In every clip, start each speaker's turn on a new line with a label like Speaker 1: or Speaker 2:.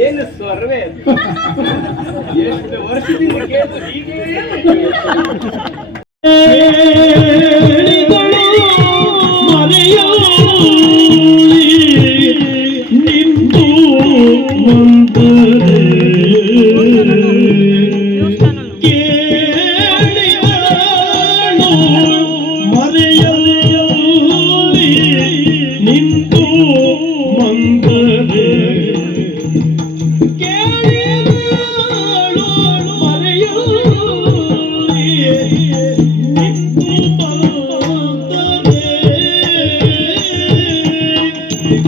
Speaker 1: ಏನು ಸ್ವರ್ವೇ ಅದು? ಎಷ್ಟು ವರ್ಷದಿಂದ ಕೇಳಿದ್ರು ಹೀಗೇ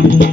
Speaker 2: Thank you.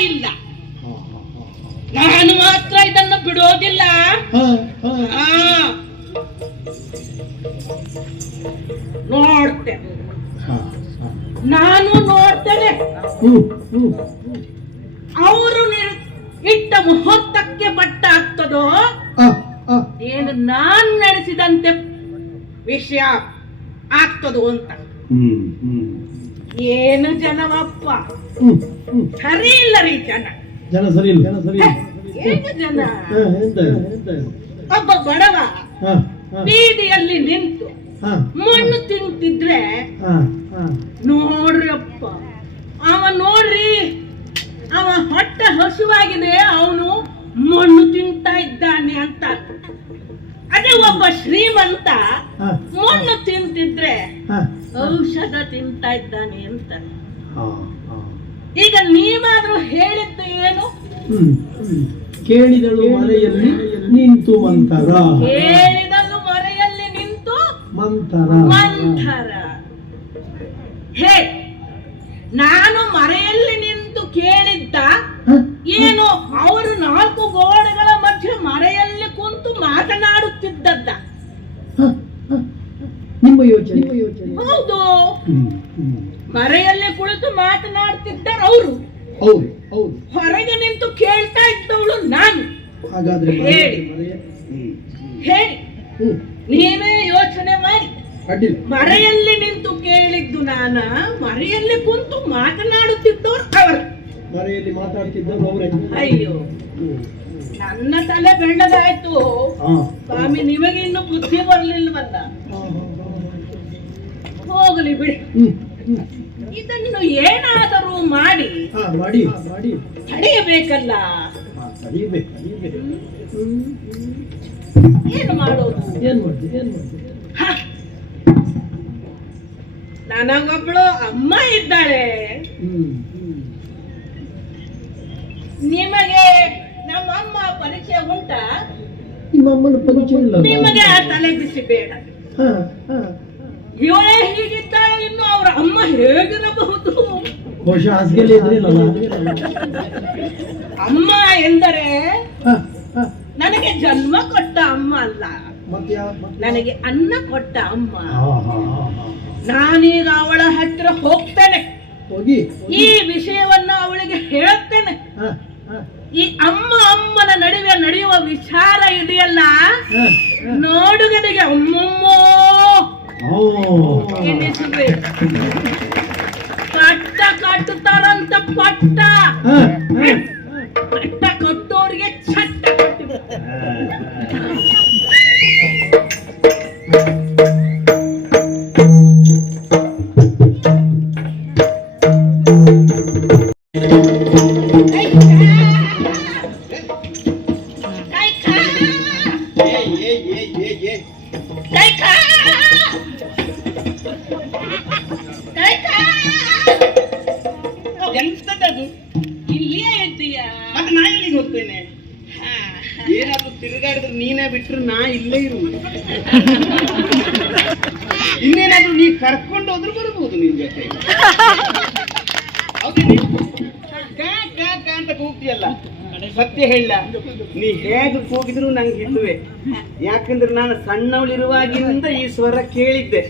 Speaker 2: ಇಲ್ಲ. ನಾನು ಮಾತ್ರ ಇದನ್ನು ಬಿಡೋದಿಲ್ಲ. ಆ. ನೋಡ್ತೇನೆ ನಾನು ನೋಡ್ತೇನೆ. ಅವರು ಇಟ್ಟ ಮುಹೂರ್ತಕ್ಕೆ ಬಟ್ಟ ಆಗ್ತದೋ? ಏನು ನಾನು ನಡೆಸಿದಂತೆ ವಿಷಯ ಆಗ್ತದೋ ಅಂತ. ಏನು ಜನವಪ್ಪ? ಸರಿ ಇಲ್ಲ ರೀ ಜನ.
Speaker 3: ಜನ ಸರಿ ಇಲ್ಲ. ಜನ ಸರಿ
Speaker 2: ಜನ? ಒಬ್ಬ ಬಡವ ಬೀದಿಯಲ್ಲಿ ನಿಂತು ಮಣ್ಣು ತಿಂತಿದ್ರೆ. ನೋಡ್ರಿ ಅಪ್ಪ. ಅವ ನೋಡ್ರಿ ಅವ ಹೊಟ್ಟೆ ಹಸುವಾಗಿದೆ ಅವನು ಮಣ್ಣು ತಿಂತಾ ಇದ್ದಾನೆ ಅಂತ. ಅದೇ ಒಬ್ಬ ಶ್ರೀಮಂತ ಮಣ್ಣು ತಿಂತಿದ್ರೆ ಔಷಧ ತಿಂತಾ ಇದ್ದಾನೆ ಅಂತ. ಈಗ ನೀವಾದ್ರೂ ಹೇಳಿದ್ದು ಏನು.
Speaker 3: ಕೇಳಿದಳು ಮರೆಯಲ್ಲಿ ನಿಂತು ಮಂತರ
Speaker 2: ಕೇಳಿದಳು ಮರೆಯಲ್ಲಿ ನಿಂತು
Speaker 3: ಮಂತರ
Speaker 2: ಮಂತರ ಹೇ ನಾನು ಮರೆಯಲ್ಲಿ ನಿಂತು ಕೇಳಿದ್ದ? ಏನು ಅವರು ನಾಲ್ಕು ಗೋಡೆಗಳ ಮಧ್ಯೆ ಮರೆಯಲ್ಲಿ ಕುಂತು ಮಾತನಾಡುತ್ತಿದ್ದದ್ದ.
Speaker 3: ನಿಮ್ಮ ಯೋಚನೆ
Speaker 2: ಹೌದು. ಮರೆಯಲ್ಲಿ ಕುಳಿತು ಮಾತನಾಡ್ತಿದ್ದಾರೆ ಅವರು.
Speaker 3: ಹೌದು ಹೌದು.
Speaker 2: ಹೊರಗೆ ನಿಂತು ಕೇಳ್ತಾ ಇದ್ದವಳು ನಾನು.
Speaker 3: ಹಾಗಾದ್ರೆ
Speaker 2: ಹೇಳಿ. ಹೇಳಿ. ನೀವೇ ಯೋಚನೆ ಮಾಡಿ. ಮರೆಯಲ್ಲಿ ನಿಂತು ಕೇಳಿದ್ದು ನಾನ ಮರೆಯಲ್ಲಿ ಕುಂತು ಮಾತನಾಡುತ್ತಿದ್ದವ್ರು ಅವರು.
Speaker 3: ಮರೆಯಲ್ಲಿ ಮಾತಾಡ್ತಿದ್ದವ್ರು ಅವರೇ.
Speaker 2: ಅಯ್ಯೋ. ನನ್ನ ತಲೆ ಬೆಳ್ಳದಾಯ್ತು. ಸ್ವಾಮಿ ನಿಮಗೆ ಇನ್ನು ಬುದ್ಧಿ ಬರ್ಲಿಲ್ವಲ್ಲ? ಹೋಗಲಿ ಬಿಡಿ. ಇದನ್ನು ಏನಾದರೂ ಮಾಡಿ
Speaker 3: ಹಾ, ಮಾಡಿ.
Speaker 2: ತಡೆಯಬೇಕಲ್ಲ ಏನು ಮಾಡೋದು?
Speaker 3: ಏನ್ ಮಾಡ್ತೀವಿ ಏನ್ ಮಾಡ್ತೀವಿ
Speaker 2: ಹ. ನನಗೊಬ್ಳು ಅಮ್ಮ ಇದ್ದಾಳೆ. ನಿಮಗೆ ನಮ್ಮಮ್ಮ ಪರಿಚಯ ಉಂಟಾ?
Speaker 3: ನಿಮ್ಮಮ್ಮನ ಪರಿಚಯ ಇಲ್ಲ
Speaker 2: ನಿಮಗೆ ಆ ತಲೆ ಬಿಸಿ ಬೇಡ.
Speaker 3: ಹಾ ಹಾ.
Speaker 2: ಇವಳೇ ಹೀಗಿದ್ದಾಳೆ. ಇನ್ನು ಅವರ ಅಮ್ಮ ಹೇಗಿರಬಹುದು? ಅಮ್ಮ ಎಂದರೆ ನನಗೆ ಜನ್ಮ ಕೊಟ್ಟ ಅಮ್ಮ ಅಲ್ಲ. ನನಗೆ ಅನ್ನ ಕೊಟ್ಟ ಅಮ್ಮ. ನಾನೀಗ ಅವಳ ಹತ್ತಿರ ಹೋಗ್ತೇನೆ.
Speaker 3: ಹೋಗಿ
Speaker 2: ಈ ವಿಷಯವನ್ನ ಅವಳಿಗೆ ಹೇಳ್ತೇನೆ
Speaker 3: ಹಾ ಹಾ.
Speaker 2: ಈ ಅಮ್ಮ ಅಮ್ಮನ ನಡುವೆ ನಡೆಯುವ ವಿಚಾರ ಇದೆಯಲ್ಲ? ನೋಡುಗನಿಗೆ ಅಮ್ಮಮ್ಮೋ ಎನ್ನಿಸಬೇಕು ಕಟ್ಟ ಕಟ್ಟುತ್ತಾರಂತ ಪಟ್ಟ. ಕಟ್ಟ ಕಟ್ಟೋರಿಗೆ ಚಟ್ಟ ಕಟ್ಟಿಬೇಕು
Speaker 4: ಯಾಕಂದ್ರೆ ನಾನು ಸಣ್ಣವಳಿರುವಾಗಿಂದ ಈ ಸ್ವರ ಕೇಳಿದ್ದೆ.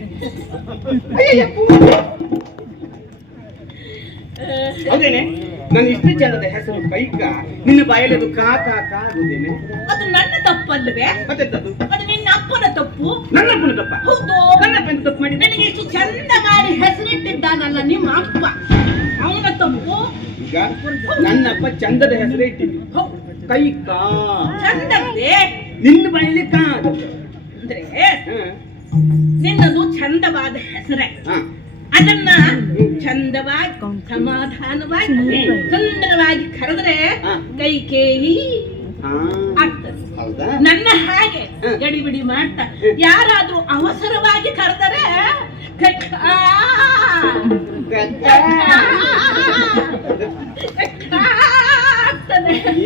Speaker 4: ಹೌದೇನೆ ನನ್ನ ಇಷ್ಟು ಜನದ ಹೆಸರು ಕೈಕ ನಿನ್ನ ಬಾಯಲ್ಲಿ ಅದು ಕಾ ಕಾ ಕಾ ಆಗುದೇನೆ?
Speaker 2: ಅದು ನನ್ನ ತಪ್ಪಲ್ವೇ
Speaker 4: ಮತ್ತೆಂತದ್ದು?
Speaker 2: ಅದು ನಿನ್ನ ಅಪ್ಪನ ತಪ್ಪು.
Speaker 4: ನನ್ನ ಅಪ್ಪನ ತಪ್ಪ?
Speaker 2: ಹೌದು.
Speaker 4: ನನ್ನ ಅಪ್ಪನ ತಪ್ಪು ಮಾಡಿದ್ದೆ.
Speaker 2: ನನಗೆ ಎಷ್ಟು ಚಂದ ಮಾಡಿ ಹೆಸರಿಟ್ಟಿದ್ದಾನಲ್ಲ ನಿಮ್ಮ ಅಪ್ಪ? ಅವನ ತಪ್ಪು.
Speaker 4: ಈಗ ನನ್ನ ಅಪ್ಪ ಚಂದದ ಹೆಸರೇ ಇಟ್ಟಿದ್ದು.
Speaker 2: ಕೈಕಾ
Speaker 4: ಕೈಕ
Speaker 2: ಚಂದದ್ದೇ?
Speaker 4: ನಿನ್ನ ಬಯಲಿ
Speaker 2: ಅಂದ್ರೆ ನಿನ್ನದು ಚಂದವಾದ ಹೆಸರೇ. ಅದನ್ನ ಚಂದವಾಗಿ ಸಮಾಧಾನವಾಗಿ ಸುಂದರವಾಗಿ ಕರೆದ್ರೆ
Speaker 4: ಕೈ
Speaker 2: ಕೈಕೇಯಿ ನನ್ನ ಹಾಗೆ
Speaker 4: ಗಡಿ
Speaker 2: ಗಡಿಬಿಡಿ ಮಾಡ್ತಾ. ಯಾರಾದ್ರೂ ಅವಸರವಾಗಿ ಕರೆದರೆ ಕಕ್ಕ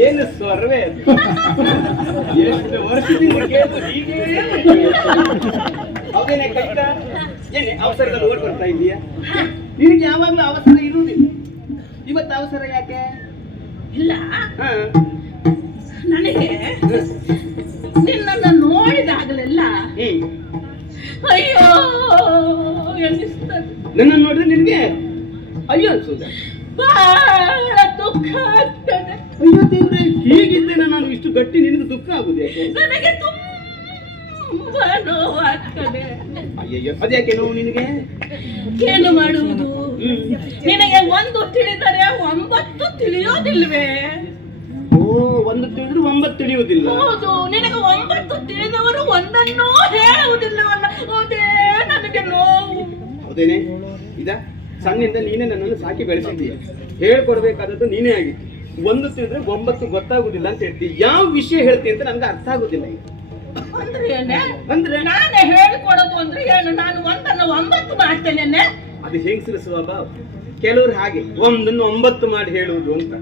Speaker 4: ಏನು ಸ್ವರ್ವೆ? ಎಷ್ಟು ವರ್ಷದಿಂದ ಕೇಳ್ದು ಹೀಗೆ ಹೌದೇನೆ ಕೈಕ ಏನೇ ಅವಸರದಲ್ಲಿ ಓಟ್ ಬರ್ತಾ ಇದೀಯಾ ನಿನಗೆ ಯಾವಾಗಲೂ ಅವಸರ ಇರುವುದಿಲ್ಲ. ಇವತ್ತು ಅವಸರ ಯಾಕೆ?
Speaker 2: ಇಲ್ಲ. ನನಗೆ ನಿನ್ನನ್ನು ನೋಡಿದಾಗಲೆಲ್ಲ ಅಯ್ಯೋ ಎನ್ನಿಸ್ತದೆ
Speaker 4: ನನ್ನನ್ನು ನೋಡಿದ್ರೆ ನಿನಗೆ ಅಯ್ಯೋ ಅನ್ಸುದ
Speaker 2: ಬಹಳ ದುಃಖ ಆಗ್ತದೆ.
Speaker 4: ಅಯ್ಯೋ ದೇವ್ರೆ ಹೀಗಿದ್ದೇನೆ ನಾನು ಇಷ್ಟು ಗಟ್ಟಿ ನಿನಗೆ ದುಃಖ ಆಗುದು?
Speaker 2: ನನಗೆ ತುಂಬಾ ನೋವಾಗ್ತದೆ
Speaker 4: ಅಯ್ಯಯ್ಯೋ ಅದ್ಯಾಕೆ ನೋವು ನಿನಗೆ?
Speaker 2: ಏನು ಮಾಡುವುದು? ನಿನಗೆ ಒಂದು ತಿಳಿದರೆ ಒಂಬತ್ತು ತಿಳಿಯೋದಿಲ್ವೇ?
Speaker 4: ಓ ಒಂದು ತಿಳಿದ್ರು ಒಂಬತ್ತು ತಿಳಿಯುವುದಿಲ್ಲ.
Speaker 2: ಹೌದು ನಿನಗೆ ಒಂಬತ್ತು ತಿಳಿದವರು ಒಂದನ್ನೂ ಹೇಳುವುದಿಲ್ಲವಲ್ಲ. ಹೌದೇ ನನಗೆ ನೋವು.
Speaker 4: ಹೌದೇನೆ? ಇದ? ಸಣ್ಣಿಂದ ನೀನೇ ನನ್ನನ್ನು ಸಾಕಿ ಬೆಳೆಸಿದ್ದೀಯ ಹೇಳ್ಕೊಡ್ಬೇಕಾದದ್ದು ನೀನೇ ಆಗಿತ್ತು ಒಂದು ತಿಳಿದ್ರೆ ಒಂಬತ್ತು ಗೊತ್ತಾಗುದಿಲ್ಲ ಅಂತ ಹೇಳ್ತಿ. ಯಾವ ವಿಷಯ ಹೇಳ್ತಿ ಅಂತ ನನ್ಗೆ ಅರ್ಥ ಆಗುದಿಲ್ಲ
Speaker 2: ಅಂದ್ರೆ ನಾನೇ ಹೇಳಿಕೊಡೋದು ಅಂದ್ರೆ ಏನು? ನಾನು ಒಂದನ್ನು ಒಂಬತ್ತು ಮಾಡ್ತೇನೆ
Speaker 4: ಅದು ಹೆಂಗಸರ ಸ್ವಭಾವ ಕೆಲವರು ಹಾಗೆ ಒಂದನ್ನು ಒಂಬತ್ತು ಮಾಡಿ ಹೇಳುವುದು ಅಂತ.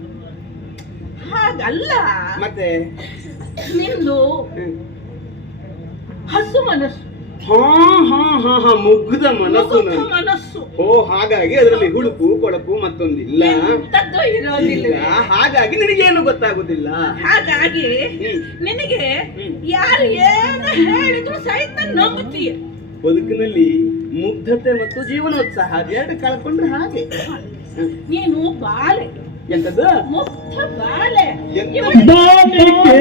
Speaker 2: ಹಾಗಲ್ಲ.
Speaker 4: ಮತ್ತೆ?
Speaker 2: ನಿಂದು ಹಸು ಮನಸ್ಸು.
Speaker 4: ಹಾ ಹಾ ಹಾ ಹಾ ಮುಗ್ಧ ಮನಸ್ಸು
Speaker 2: ಮನಸ್ಸು.
Speaker 4: ಓ ಹಾಗಾಗಿ ಅದರಲ್ಲಿ ಹುಡುಕು ಕೊಳಕು ಮತ್ತೊಂದಿಲ್ಲ.
Speaker 2: ಎಂತದ್ದು ಇರೋದಿಲ್ಲ.
Speaker 4: ಇಲ್ಲ ಹಾಗಾಗಿ ನಿನಗೇನು ಗೊತ್ತಾಗುದಿಲ್ಲ.
Speaker 2: ಹಾಗಾಗಿ
Speaker 4: ಹ್ಮ್.
Speaker 2: ನಿನಗೆ
Speaker 4: ಹ್ಮ್.
Speaker 2: ಯಾರು ಏನು ಹೇಳಿದ್ರು ಸಹಿತ ನಂಬುತ್ತೀಯ.
Speaker 4: ಬದುಕಿನಲ್ಲಿ ಮುಗ್ಧತೆ ಮತ್ತು ಜೀವನೋತ್ಸಾಹ ಎರಡು ಕಳ್ಕೊಂಡ್ರೆ ಹಾಗೆ.
Speaker 2: ನೀನು ಬಾಲೆ.
Speaker 4: ಎಂತದ್ದು
Speaker 2: ಮುಗ್ಧ ಬಾಲೆ
Speaker 4: ಎಂತ?
Speaker 2: ಇವಳು
Speaker 1: ಬಾಲಿಕೆ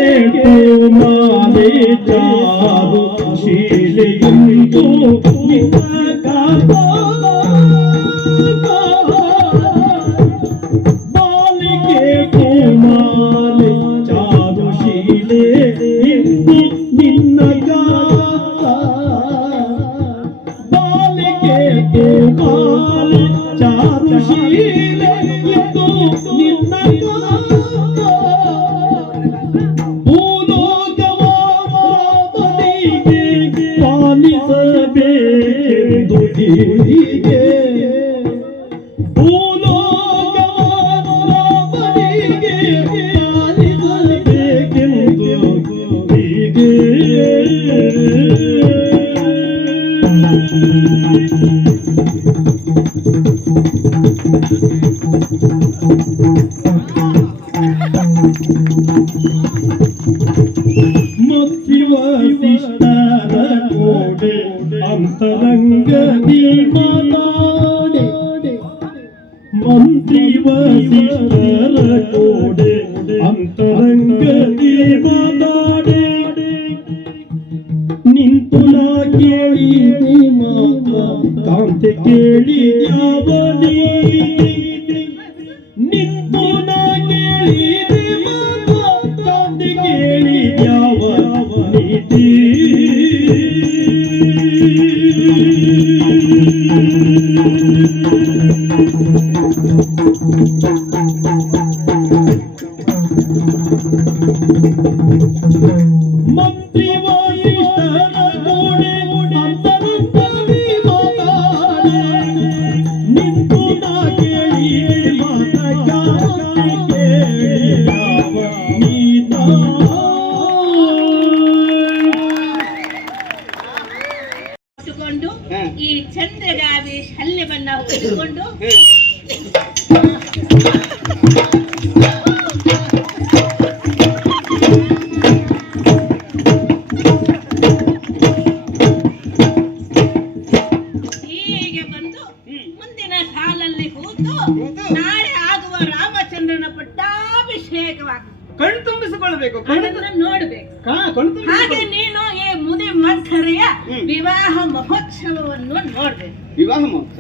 Speaker 1: ಮಾಲೆ ಚಾರು ಶೀಲೆಯುಂಟು ನಿನ್ನ ಬಾಲಿಕೆ
Speaker 2: ಕಾಂತೆ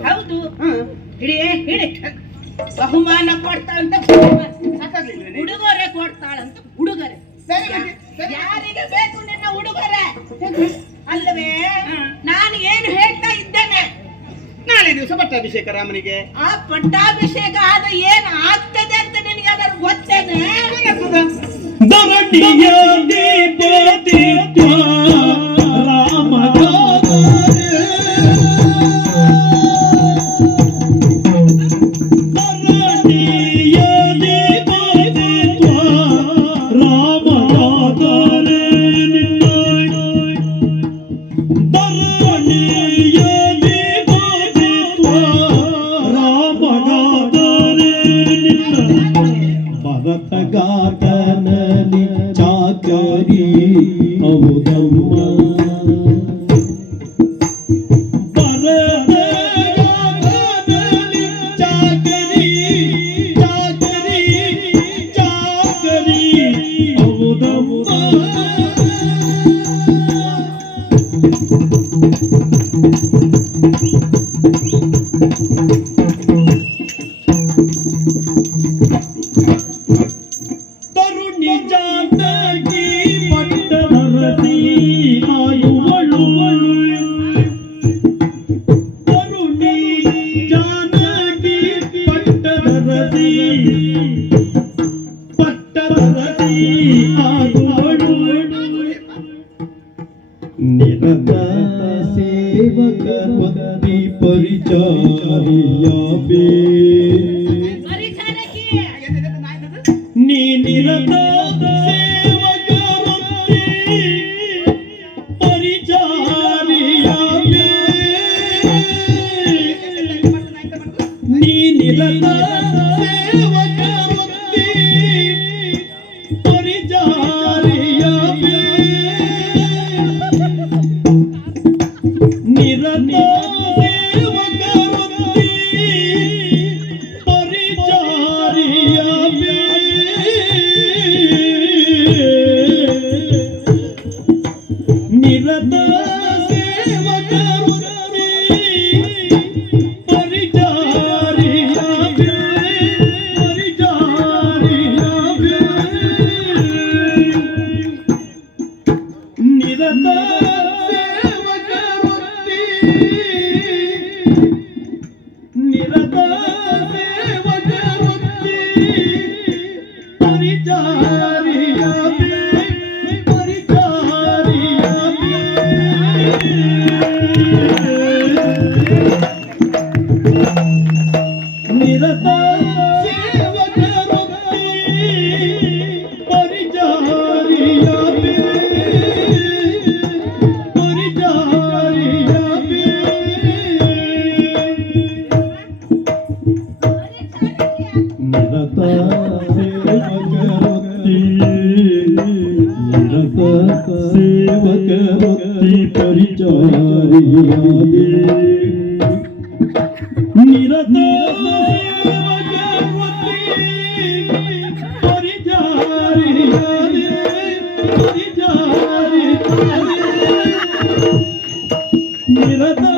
Speaker 1: ಹೌದು. ಹಿಡಿ ಹಿಡಿ ಬಹುಮಾನ ಕೊಡ್ತಾಳಂತ ಬಹುಮಾನ. Thank you.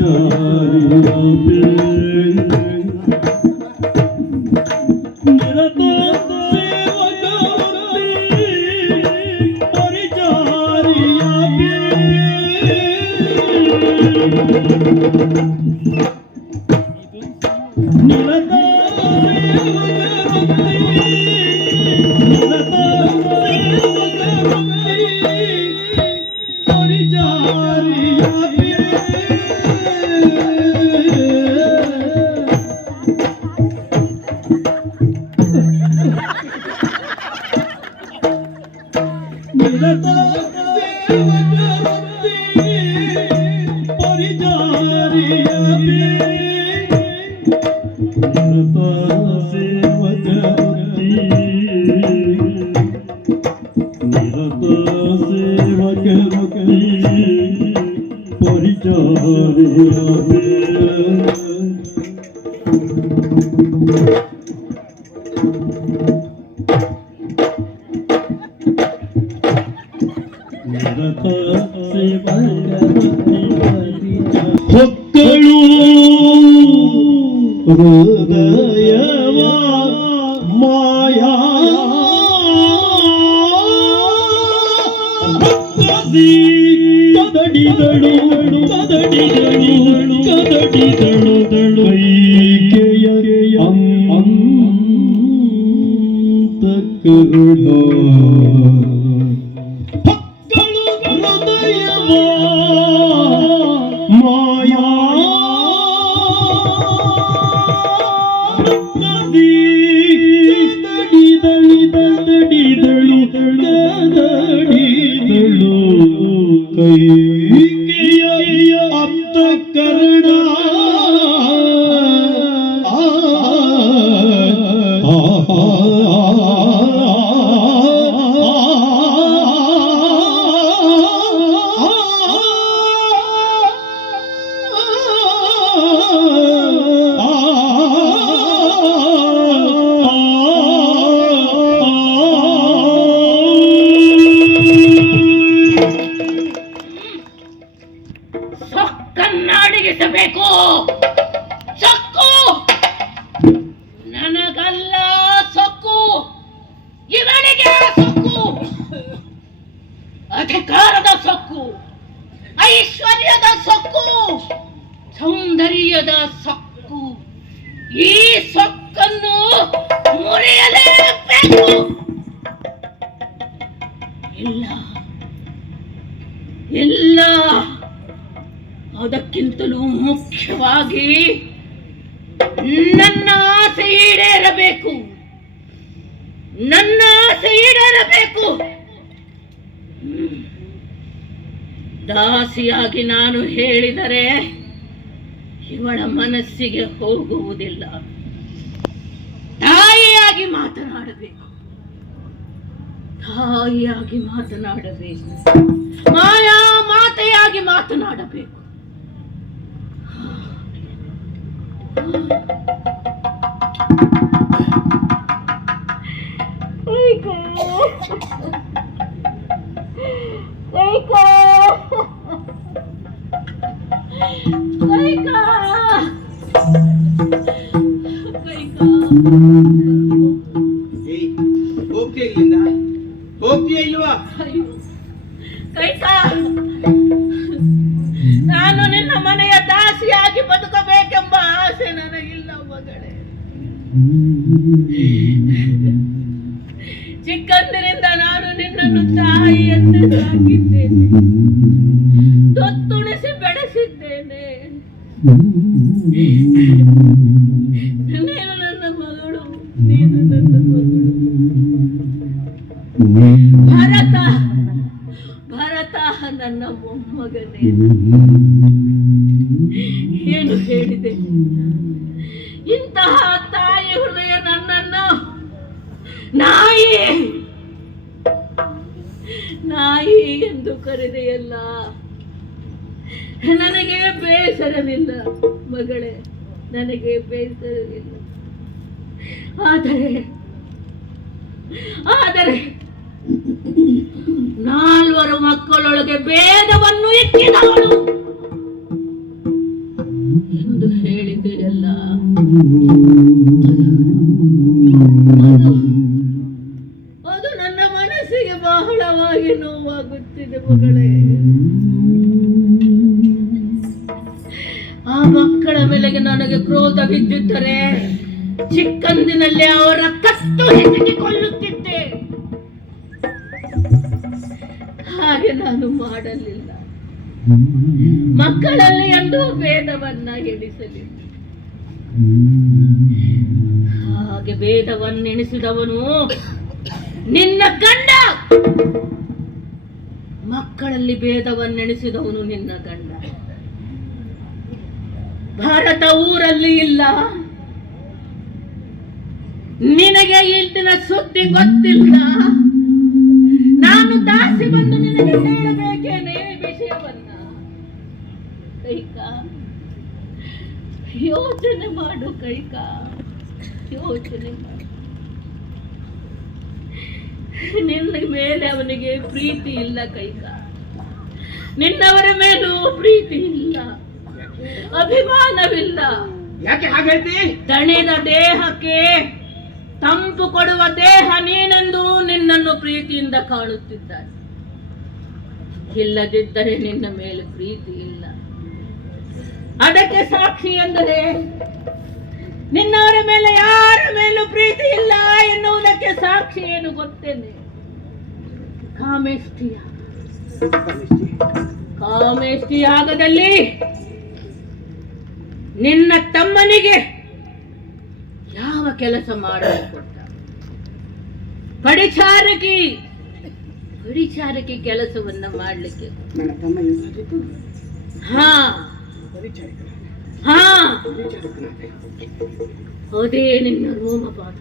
Speaker 1: जारी Maria, Maria. Good boy. ದಾಸಿಯಾಗಿ ನಾನು ಹೇಳಿದರೆ ಇವಳ ಮನಸ್ಸಿಗೆ ಹೋಗುವುದಿಲ್ಲ. ತಾಯಿಯಾಗಿ ಮಾತನಾಡಬೇಕು. ತಾಯಿಯಾಗಿ ಮಾತನಾಡಬೇಕು. ಮಾಯಾ ಮಾತೆಯಾಗಿ ಮಾತನಾಡಬೇಕು. ನಾನು ನಿನ್ನ ಮನೆಯ ದಾಸಿಯಾಗಿ ಬದುಕಬೇಕೆಂಬ ಆಸೆ ನನಗಿಲ್ಲ
Speaker 2: ಮಗಳೇ ಚಿಕ್ಕಂದಿನಿಂದ ನಾನು ನಿನ್ನನ್ನು ತಾಯಿ ಸಾಕಿದ್ದೇನೆ. ತೊತ್ತುಣಿಸಿ ಬೆಳೆಸಿದ್ದೇನೆ. ನನ್ನ ಮೊಮ್ಮಗನೇ. ಏನು ಹೇಳಿದೆ? ಇಂತಹ ತಾಯಿ ಹೃದಯ ನನ್ನನ್ನು ನಾಯಿ ನಾಯಿ ಎಂದು ಕರೆದೆಯಲ್ಲ. ನನಗೆ ಬೇಸರವಿಲ್ಲ ಮಗಳೇ ನನಗೆ ಬೇಸರವಿಲ್ಲ. ಆದರೆ ಆದರೆ ನಾಲ್ವರು ಮಕ್ಕಳೊಳಗೆ ಭೇದವನ್ನು ಎತ್ತಿದವಳು ಎಂದು ಹೇಳಿದೆಯಲ್ಲ ಅದು ನನ್ನ ಮನಸ್ಸಿಗೆ ಬಹಳವಾಗಿ ನೋವಾಗುತ್ತಿದೆ ಮಗಳೇ. ಆ ಮಕ್ಕಳ ಮೇಲೆಗೆ ನನಗೆ ಕ್ರೋಧ ಬಿದ್ದಿದ್ದರೆ ಚಿಕ್ಕಂದಿನಲ್ಲಿ ಅವರ ಕತ್ತು ಹೆಸರಿಕೊಳ್ಳುತ್ತಿದ್ದೆ ನಾನು ಮಾಡಲಿಲ್ಲ. ಮಕ್ಕಳಲ್ಲಿ ಎಂದು ಭೇದವನ್ನ ಎಣಿಸಲಿಲ್ಲ. ಹಾಗೆ ಭೇದವನ್ನೆಣಿಸಿದವನು, ನಿನ್ನ ಗಂಡ! ಮಕ್ಕಳಲ್ಲಿ ಭೇದವನ್ನೆಣಿಸಿದವನು ನಿನ್ನ ಗಂಡ. ಭಾರತ ಊರಲ್ಲಿ ಇಲ್ಲ. ನಿನಗೆ ಇಂದಿನ ಸುದ್ದಿ ಗೊತ್ತಿಲ್ಲ. ನಾನು ದಾಸಿ ಬಂದು ನಿನಗೆ ಹೇಳಬೇಕೇನೆ ವಿಷಯವನ್ನ? ಕೈಕಾ? ಯೋಚನೆ ಮಾಡು ಕೈಕಾ. ಯೋಚನೆ ಮಾಡು. ನಿನ್ನ ಮೇಲೆ ಅವನಿಗೆ ಪ್ರೀತಿ ಇಲ್ಲ ಕೈಕಾ. ನಿನ್ನವರ ಮೇಲೂ ಪ್ರೀತಿ ಇಲ್ಲ. ಅಭಿಮಾನವಿಲ್ಲ.
Speaker 4: ಯಾಕೆ ಹಾಗೆ
Speaker 2: ತಣಿದ ದೇಹಕ್ಕೆ ತಂಪು ಕೊಡುವ ದೇಹ ನೀನೆಂದು ನಿನ್ನನ್ನು ಪ್ರೀತಿಯಿಂದ ಕಾಣುತ್ತಿದ್ದಾರೆ. ಇಲ್ಲದಿದ್ದರೆ ನಿನ್ನ ಮೇಲೆ ಪ್ರೀತಿ ಇಲ್ಲ. ಅದಕ್ಕೆ ಸಾಕ್ಷಿ ಎಂದರೆ, ನಿನ್ನವರ ಮೇಲೆ ಯಾರ ಮೇಲೂ ಪ್ರೀತಿ ಇಲ್ಲ ಎನ್ನುವುದಕ್ಕೆ ಸಾಕ್ಷಿ ಏನು ಗೊತ್ತೇನೆ? ಕಾಮೇಷ್ಠಿಯ. ಕಾಮೇಷ್ಠಿಯಾಗದಲ್ಲಿ ನಿನ್ನ ತಮ್ಮನಿಗೆ ಯಾವ ಕೆಲಸ ಮಾಡಲು ಕೊಟ್ಟ? ಪಡಿಚಾರಕಿ ಪಡಿಚಾರಕಿ ಕೆಲಸವನ್ನ ಮಾಡಲಿಕ್ಕೆ ಹಾ. ಹಾ. ಅದೇ ನಿನ್ನ ರೋಮಪಾತ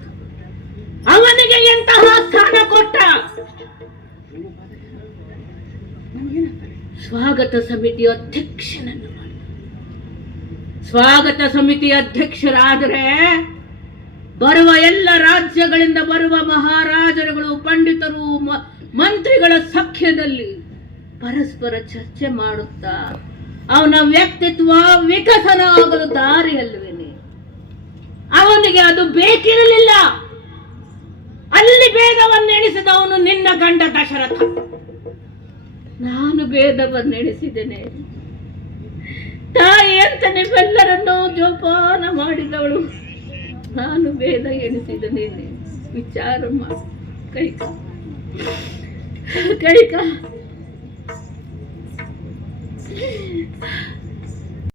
Speaker 2: ಅವನಿಗೆ ಎಂತಹ ಸ್ಥಾನ ಕೊಟ್ಟ? ಸ್ವಾಗತ ಸಮಿತಿ ಅಧ್ಯಕ್ಷನನ್ನು ಮಾಡಿದ ಸ್ವಾಗತ ಸಮಿತಿ ಅಧ್ಯಕ್ಷರಾದರೆ ಬರುವ ಎಲ್ಲ ರಾಜ್ಯಗಳಿಂದ ಬರುವ ಮಹಾರಾಜರುಗಳು, ಪಂಡಿತರು ಮಂತ್ರಿಗಳ ಸಖ್ಯದಲ್ಲಿ ಪರಸ್ಪರ ಚರ್ಚೆ ಮಾಡುತ್ತಾ, ಅವನ ವ್ಯಕ್ತಿತ್ವ ವಿಕಸನ ಆಗಲು ದಾರಿಯಲ್ವೇನೆ ಅವನಿಗೆ ಅದು ಬೇಕಿರಲಿಲ್ಲ. ಅಲ್ಲಿ ಭೇದವನ್ನೆಣಿಸಿದವನು ನಿನ್ನ ಗಂಡ ದಶರಥ. ನಾನು ಭೇದವನ್ನೆಣಿಸಿದ್ದೇನೆ. ತಾಯಿ ಅಂತ ನಿಮ್ಮೆಲ್ಲರನ್ನು ಜೋಪಾನ ಮಾಡಿದವಳು. ನಾನು ಭೇದ ಎಣಿಸಿದ್ದೇನೆ ವಿಚಾರ ಕೈಕ. ಕೈಕ.